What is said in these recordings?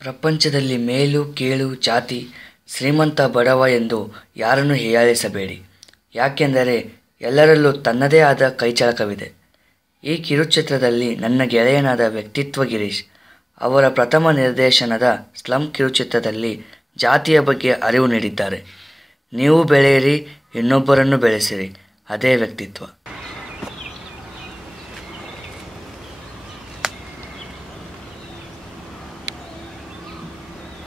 ಪ್ರಪಂಚದಲ್ಲಿ ಮೇಲು ಕೀಳು ಜಾತಿ ಶ್ರೀಮಂತ ಬಡವ ಎಂದು ಯಾರನ್ನು ಹೀಯಾಳಿಸಬೇಡಿ, ಯಾಕೆಂದರೆ ಎಲ್ಲರಲ್ಲೂ ತನ್ನದೇ ಆದ ಕೈಚಳಕವಿದೆ. ಈ ಕಿರುಚಿತ್ರದಲ್ಲಿ ನನ್ನ ಗೆಳೆಯನಾದ ವ್ಯಕ್ತಿತ್ವ ಗಿರೀಶ್ ಅವರ ಪ್ರಥಮ ನಿರ್ದೇಶನದ ಸ್ಲಮ್ ಕಿರುಚಿತ್ರದಲ್ಲಿ ಜಾತಿಯ ಬಗ್ಗೆ ಅರಿವು ನೀಡಿದ್ದಾರೆ. ನೀವು ಬೆಳೆಯಿರಿ, ಇನ್ನೊಬ್ಬರನ್ನು ಬೆಳೆಸಿರಿ, ಅದೇ ವ್ಯಕ್ತಿತ್ವ.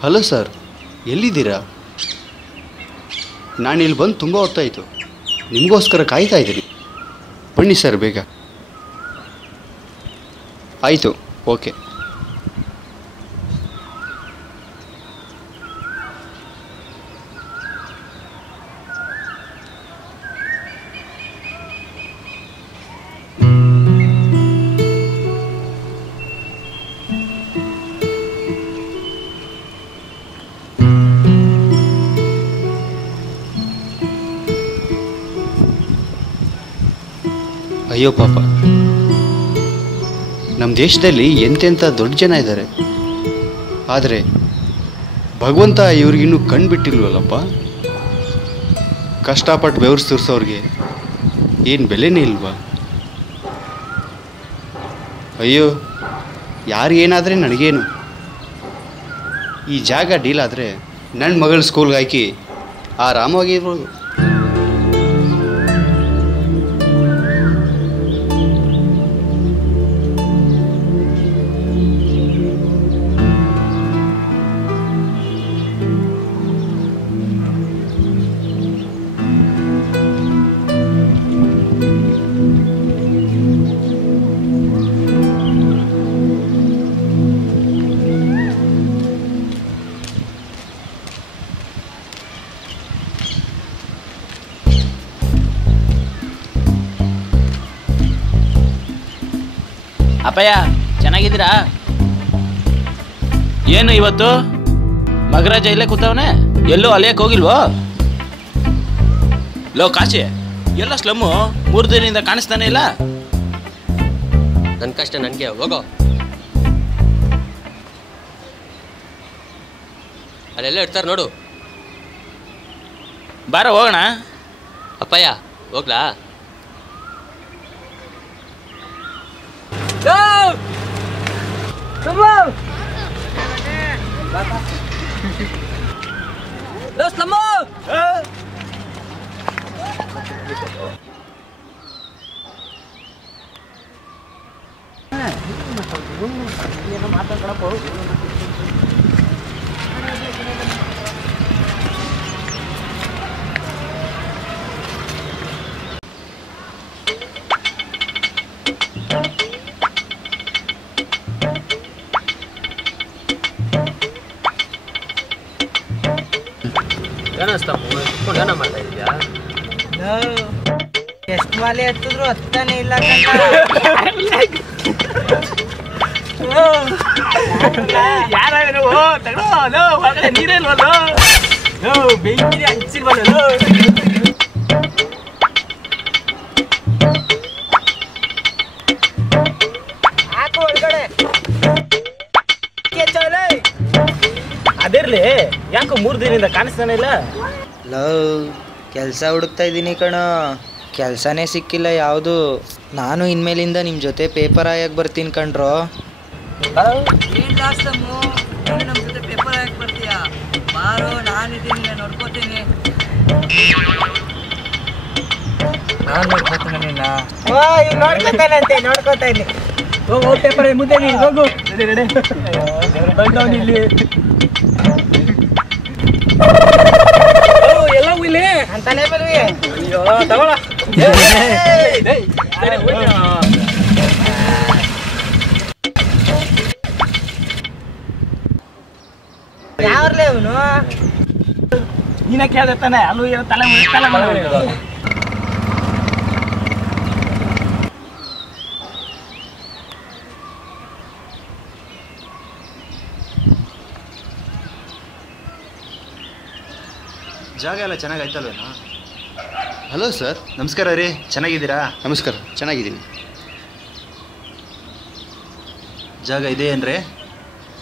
ಹಲೋ ಸರ್, ಎಲ್ಲಿದ್ದೀರಾ? ನಾನಿಲ್ಲಿ ಬಂದು ತುಂಬ ಹೊತ್ತಾಯಿತು. ನಿಮಗೋಸ್ಕರ ಕಾಯ್ತಾ ಇದ್ದೀನಿ. ಬನ್ನಿ ಸರ್ ಬೇಗ. ಆಯಿತು, ಓಕೆ. ಅಯ್ಯೋ ಪಾಪ, ನಮ್ಮ ದೇಶದಲ್ಲಿ ಎಂತೆಂಥ ದೊಡ್ಡ ಜನ ಇದ್ದಾರೆ. ಆದರೆ ಭಗವಂತ ಇವ್ರಿಗಿನ್ನೂ ಕಣ್ಣು ಬಿಟ್ಟಿಲ್ವಲ್ಲಪ್ಪ. ಕಷ್ಟಪಟ್ಟು ಬೆವರು ಸುರಿಸೋರಿಗೆ ಏನು ಬೆಲೆನೇ ಇಲ್ವಾ? ಅಯ್ಯೋ, ಯಾರಿಗೇನಾದರೆ ನನಗೇನು? ಈ ಜಾಗ ಡೀಲ್ ಆದರೆ ನನ್ನ ಮಗಳ ಸ್ಕೂಲ್ಗೆ ಹಾಕಿ ಆರಾಮಾಗಿರ್ಬೋದು. ಅಪ್ಪಯ್ಯ, ಚೆನ್ನಾಗಿದ್ದೀರಾ? ಏನು ಇವತ್ತು ಮಗರಾಜ ಇಲ್ಲೇ ಕೂತವನೆ, ಎಲ್ಲೋ ಅಲಿಯಕ್ಕೆ ಹೋಗಿಲ್ವೋ? ಲೋ ಕಾಶಿ, ಎಲ್ಲ ಸ್ಲಮ್ಮು 3 ದಿನದಿಂದ ಕಾಣಿಸ್ತಾನೆ ಇಲ್ಲ. ನನ್ನ ಕಷ್ಟ ನನಗೆ, ಹೋಗೋ. ಅಲ್ಲೆಲ್ಲ ಇರ್ತಾರೆ ನೋಡು. ಬಾರ ಹೋಗೋಣ. ಅಪ್ಪಯ್ಯ, ಹೋಗ್ಲಾ? ಏನ ಮಾಡ್ತಾ ಇದೀಯಾ? ಎಷ್ಟು ಮಾಲೆ ಹತ್ತಿದ್ರು ಹತ್ತಾನೆ ಇಲ್ಲ. ಬೆಂಕಿ ಹಂಚಿಲ್ವಲ್ಲ. ಹಾಕು ಒಳಗಡೆ. ಅದಿರ್ಲಿ, ಯಾಕೋ 3 ದಿನದಿಂದ ಕಾಣಿಸ್ತಾನೆ ಇಲ್ಲ? ಕೆಲಸ ಹುಡುಕ್ತಾ ಇದ್ದೀನಿ ಕಣ, ಕೆಲಸನೇ ಸಿಕ್ಕಿಲ್ಲ ಯಾವುದು. ನಾನು ಇನ್ಮೇಲಿಂದ ನಿಮ್ಮ ಜೊತೆ ಪೇಪರ್ ಹಾಯಕ್ಕೆ ಬರ್ತೀನಿ ಕಣ್ರೋ. ನಮ್ಮ ಜೊತೆ ಪೇಪರ್ ಹಾಯಕ್ಕೆ ಬರ್ತೀಯಾ? ಬಾರೋ, ನಾನಿದ್ದೀನಿ, ನೋಡ್ಕೋತೀನಿ. ನಾನು ನೋಡ್ಕೋತೀನಿ ನಿನ್ನ. ನೋಡ್ಕೋತಾನಂತೆ, ನೋಡ್ಕೋತಾನೆ. ಹೋಗು, ಪೇಪರ್ ಮುಂದೆ ಹೋಗು. ಇಲ್ಲಿ ಎಲ್ಲ ಇಲ್ಲಿ ಅಂತಾನೆ ಬಲ್ವಿ. ಅಯ್ಯೋ ತಗೊಳ. ಯಾವ್ರಲೇ ಅವನು? ನೀನ ಕೇಳ್ತಾನೆ. ಅಲ್ಲೂ ಏನೋ ತಲೆ ಜಾಗ ಎಲ್ಲ ಚೆನ್ನಾಗಾಯ್ತಲ್ವೇನೋ? Hello sir. ನಮಸ್ಕಾರ ರೀ, ಚೆನ್ನಾಗಿದ್ದೀರಾ? ನಮಸ್ಕಾರ, ಚೆನ್ನಾಗಿದ್ದೀನಿ. ಜಾಗ ಇದೆ ಏನ್ರಿ?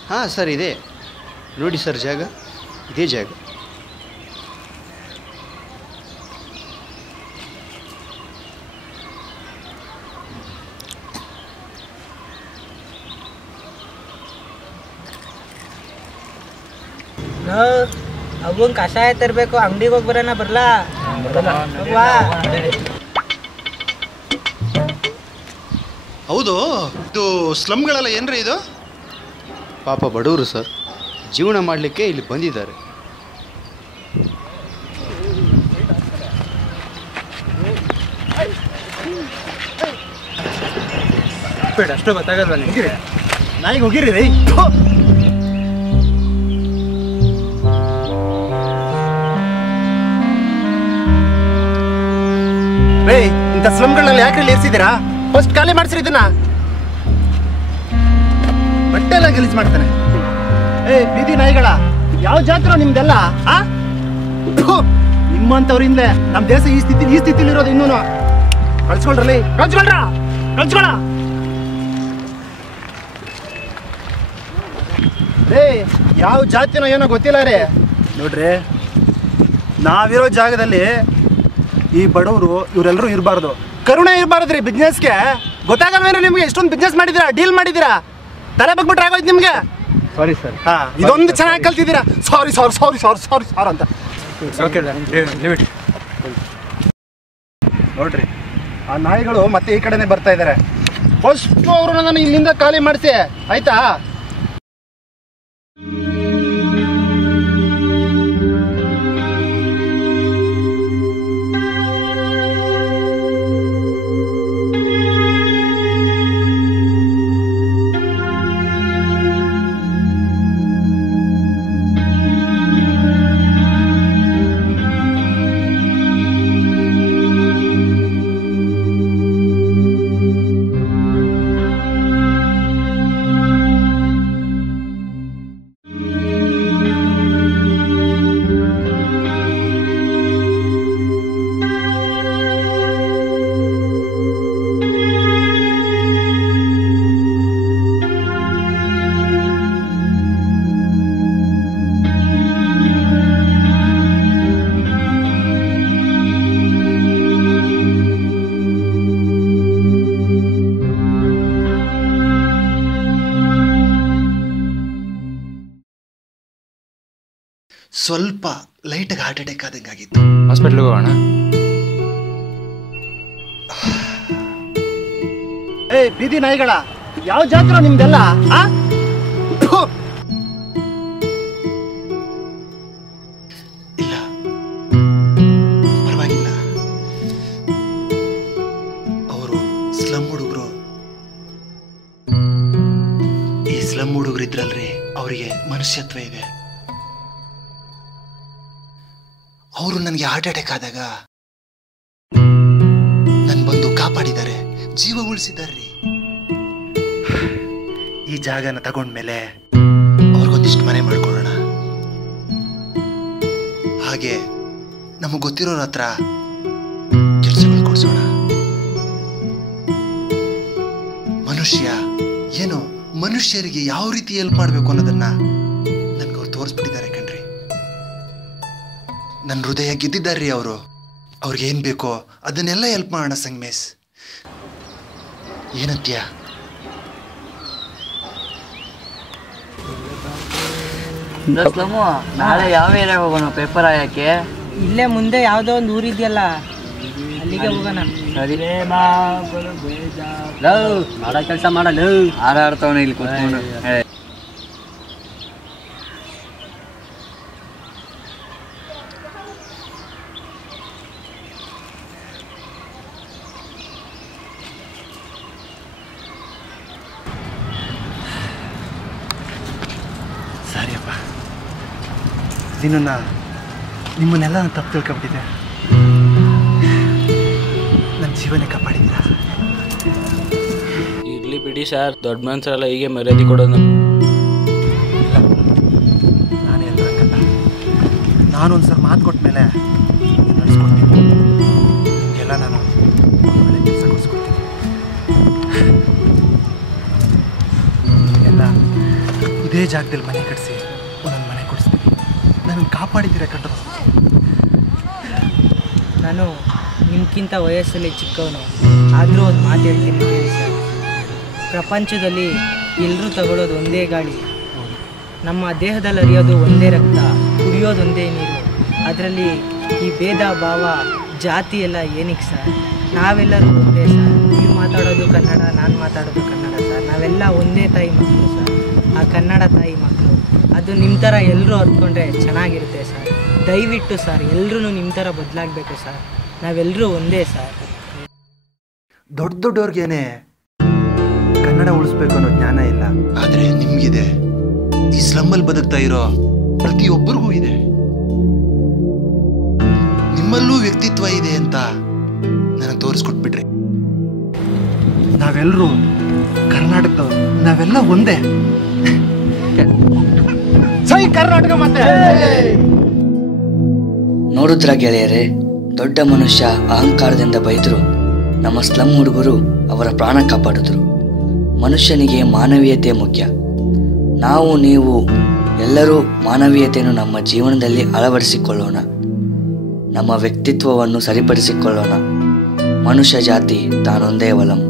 ಹಾಂ ಸರ್, ಇದೆ. ನೋಡಿ ಸರ್ ಜಾಗ, ಇದೇ ಜಾಗ. ಅವಂಗೆ ಕಷಾಯ ತರಬೇಕು, ಅಂಗಡಿಗೆ ಹೋಗಿ ಬರೋಣ ಬರ್ಲಾ? ಹೌದು, ಇದು ಸ್ಲಮ್ಗಳೆಲ್ಲ ಏನ್ರಿ ಇದು? ಪಾಪ ಬಡವರು ಸರ್, ಜೀವನ ಮಾಡಲಿಕ್ಕೆ ಇಲ್ಲಿ ಬಂದಿದ್ದಾರೆ. ಅಷ್ಟು ಗೊತ್ತಾಗಲ್ವ ನಿಮಗೆ? ನಾಯಿಗೆ ಹೋಗಿರಿ ರೈ. ಇಂಥ ಸ್ಲಮ್ಗಳನ್ನ ಯಾಕೆ ಇರಿಸಿದ್ದೀರಾ? ಫಸ್ಟ್ ಖಾಲಿ ಮಾಡಿಸ್ರಿ ಇದನ್ನ. ಬಟ್ಟೆ ಎಲ್ಲ ಗಲೀಜ್ ಮಾಡ್ತಾನೆ. ಬೀದಿ ನಾಯಿಗಳ ಯಾವ ಜಾತ್ರೆ ನಿಮ್ದೆಲ್ಲ? ನಿಮ್ಮಂಥವ್ರಿಂದಲೇ ನಮ್ಮ ದೇಶ ಈ ಸ್ಥಿತಿಲಿ ಇರೋದು. ಇನ್ನೂ ಕಳ್ಸ್ಕೊಳ್ರಿ, ಕಳ್ಸ್ಕೊಳ. ಯಾವ ಜಾತಿನೋ ಏನೋ ಗೊತ್ತಿಲ್ಲ ರೀ. ನೋಡ್ರಿ, ನಾವಿರೋ ಜಾಗದಲ್ಲಿ ಈ ಬಡವರು ಇವರೆಲ್ಲರೂ ಇರಬಾರ್ದು, ಕರುಣೆ ಇರಬಾರ್ದ್ರಿ. ಬಿಸ್ನೆಸ್ಗೆ ಗೊತ್ತಾಗಲ್ವೇನೋ ನಿಮ್ಗೆ? ಎಷ್ಟೊಂದು ಬಿಸ್ನೆಸ್ ಮಾಡಿದ್ದೀರಾ, ಡೀಲ್ ಮಾಡಿದ್ದೀರಾ, ತಲೆ ಬಗ್ಬಿಟ್ರೆ ಆಗೋಯ್ತು ನಿಮ್ಗೆ. Sorry sir. ಇದೊಂದು ಚೆನ್ನಾಗಿ ಕಲ್ತಿದ್ದೀರಾ. ಸಾರಿ ಅಂತ. ನೋಡ್ರಿ, ಆ ನಾಯಿಗಳು ಮತ್ತೆ ಈ ಕಡೆನೆ ಬರ್ತಾ ಇದ್ದಾರೆ. ಫಸ್ಟ್ ಅವ್ರನ್ನ ನಾನು ಇಲ್ಲಿಂದ ಖಾಲಿ ಮಾಡಿಸಿ, ಆಯ್ತಾ? ಸ್ವಲ್ಪ ಲೈಟಾಗಿ ಹಾರ್ಟ್ ಅಟ್ಯಾಕ್ ಆದಂಗಾಗಿತ್ತು. ಹಾಸ್ಪಿಟ್ಲಿಗೆ ಹೋಗೋಣ. ಬೀದಿ ನಾಯಿಗಳ ಯಾವ ಜಾತ್ರೆ ನಿಮ್ದೆಲ್ಲ? ಇಲ್ಲ, ಪರವಾಗಿಲ್ಲ. ಅವರು ಸ್ಲಮ್ ಹುಡುಗರು. ಈ ಸ್ಲಮ್ ಹುಡುಗರು ಇದ್ರಲ್ರಿ, ಅವರಿಗೆ ಮನುಷ್ಯತ್ವ ಇದೆ. ಅವರು ನನಗೆ ಹಾರ್ಟ್ ಅಟ್ಯಾಕ್ ಆದಾಗ ನನ್ ಬಂದು ಕಾಪಾಡಿದ್ದಾರೆ, ಜೀವ ಉಳಿಸಿದ್ದಾರೆ. ಈ ಜಾಗನ ತಗೊಂಡ್ಮೇಲೆ ಅವ್ರಿಗೊಂದಿಷ್ಟು ಮನೆ ಮಾಡ್ಕೊಳ್ಳೋಣ. ಹಾಗೆ ನಮಗೆ ಗೊತ್ತಿರೋರ ಹತ್ರ ಕೆಲಸಗಳು ಕೊಡ್ಸೋಣ. ಮನುಷ್ಯರಿಗೆ ಯಾವ ರೀತಿ ಹೆಲ್ಪ್ ಮಾಡಬೇಕು ಅನ್ನೋದನ್ನ ನನ್ಗೆ ಅವ್ರು ತೋರಿಸ್ಬಿಟ್ಟಿದ್ದಾರೆ ಕಣ್ರಿ. ನನ್ನ ಹೃದಯ ಗೆದ್ದಿದ್ದಾರೆ ಅವರು. ಅವ್ರಿಗೆ ಏನು ಬೇಕೋ ಅದನ್ನೆಲ್ಲ ಹೆಲ್ಪ್ ಮಾಡೋಣ ಸಂಗಮೇಶ್. ಏನಂತೀಯ? ನಾಳೆ ಯಾವ ಏರಿಯಾಗೆ ಹೋಗೋಣ ಪೇಪರ್ ಆಯಕ್ಕೆ? ಇಲ್ಲೇ ಮುಂದೆ ಯಾವುದೋ ಒಂದು ಊರಿದೆಯಲ್ಲ, ಅಲ್ಲಿಗೆ ಹೋಗೋಣ. ಸರಿ, ಮಾಡೋ ಕೆಲಸ ಮಾಡಲು ಆರಾಡ್ತವನ ಇಲ್ಲಿ ಕೂತ್ಕೊಂಡು. ಸರಿಯಪ್ಪ, ನಿಮ್ಮನ್ನೆಲ್ಲ ನಾನು ತಪ್ಪು ತಿಳ್ಕೊಂಬಿಟ್ಟಿದ್ದೆ. ನನ್ನ ಜೀವನ ಕಾಪಾಡಿದ್ದೀರಾ. ಇರ್ಲಿ ಬಿಡಿ ಸರ್, ದೊಡ್ಡ ಮನುಷ್ಯರೆಲ್ಲ ಹೀಗೆ ಮರ್ಯಾದೆ ಕೊಡೋದು. ನಾನೇ ಎಲ್ಲರಂಗಲ್ಲ. ನಾನೊಂದ್ಸಲ ಮಾತು ಕೊಟ್ಟ ಮೇಲೆ ನಡೆಸ್ಕೊಡ್ತೀನಿ. ಎಲ್ಲ ನಾನು ಒಳ್ಳೆ ಕೆಲಸ ಕೊಡಿಸ್ಕೊಡ್ತೀನಿ. ಎಲ್ಲ ಇದೇ ಜಾಗದಲ್ಲಿ ಮನೆ ಕಟ್ಟಿಸಿ ಒಂದೊಂದು ಮನೆ ನನ್ನನ್ನು ಕಾಪಾಡಿದ್ದೀರ ಕಣ್ರು. ನಾನು ನಿಮ್ಗಿಂತ ವಯಸ್ಸಲ್ಲಿ ಚಿಕ್ಕವನು, ಆದರೂ ಒಂದು ಮಾತು ಹೇಳ್ತೀನಿ ಕೇಳಿ ಸರ್. ಪ್ರಪಂಚದಲ್ಲಿ ಎಲ್ಲರೂ ತಗೊಳ್ಳೋದು ಒಂದೇ ಗಾಳಿ, ನಮ್ಮ ದೇಹದಲ್ಲಿ ಹರಿಯೋದು ಒಂದೇ ರಕ್ತ, ಕುಡಿಯೋದೊಂದೇ ನೀರು. ಅದರಲ್ಲಿ ಈ ಭೇದ ಭಾವ ಜಾತಿ ಎಲ್ಲ ಏನಕ್ಕೆ ಸರ್? ನಾವೆಲ್ಲರೂ ಒಂದೇ ಸರ್. ನೀವು ಮಾತಾಡೋದು ಕನ್ನಡ, ನಾನು ಮಾತಾಡೋದು ಕನ್ನಡ ಸರ್. ನಾವೆಲ್ಲ ಒಂದೇ ತಾಯಿ ಮಕ್ಕಳು ಸರ್. ಆ ಕನ್ನಡ ತಾಯಿ ಮಕ್ಕಳು ಅದು ನಿಮ್ಮ ಥರ ಎಲ್ಲರೂ ಅರ್ತ್ಕೊಂಡ್ರೆ ಚೆನ್ನಾಗಿರುತ್ತೆ ಸರ್. ದಯವಿಟ್ಟು ಸರ್ ಎಲ್ಲರೂ ನಿಮ್ಮ ಥರ ಬದಲಾಗಬೇಕು ಸರ್. ನಾವೆಲ್ಲರೂ ಒಂದೇ ಸರ್. ದೊಡ್ಡ ದೊಡ್ಡವ್ರಿಗೇನೆ ಕನ್ನಡ ಉಳಿಸ್ಬೇಕು ಅನ್ನೋ ಜ್ಞಾನ ಇಲ್ಲ, ಆದರೆ ನಿಮಗಿದೆ. ಈ ಸ್ಲಮ್ಮಲ್ಲಿ ಬದುಕ್ತಾ ಇರೋ ಪ್ರತಿಯೊಬ್ಬರಿಗೂ ಇದೆ. ನಿಮ್ಮಲ್ಲೂ ವ್ಯಕ್ತಿತ್ವ ಇದೆ ಅಂತ ನನಗೆ ತೋರಿಸ್ಕೊಟ್ಬಿಟ್ರಿ. ನಾವೆಲ್ಲರೂ ಕರ್ನಾಟಕದವ್ರು, ನಾವೆಲ್ಲ ಒಂದೇ. ಸೈ ಕರ್ನಾಟಕ ಮತ್ತೆ. ನೋಡಿದ್ರ ಗೆಳೆಯರೇ, ದೊಡ್ಡ ಮನುಷ್ಯ ಅಹಂಕಾರದಿಂದ ಬೈದರು, ನಮ್ಮ ಸ್ಲಮ್ ಹುಡುಗರು ಅವರ ಪ್ರಾಣ ಕಾಪಾಡಿದ್ರು. ಮನುಷ್ಯನಿಗೆ ಮಾನವೀಯತೆ ಮುಖ್ಯ. ನಾವು ನೀವು ಎಲ್ಲರೂ ಮಾನವೀಯತೆಯನ್ನು ನಮ್ಮ ಜೀವನದಲ್ಲಿ ಅಳವಡಿಸಿಕೊಳ್ಳೋಣ. ನಮ್ಮ ವ್ಯಕ್ತಿತ್ವವನ್ನು ಸರಿಪಡಿಸಿಕೊಳ್ಳೋಣ. ಮನುಷ್ಯ ಜಾತಿ ತಾನೊಂದೇ ಒಲಂ.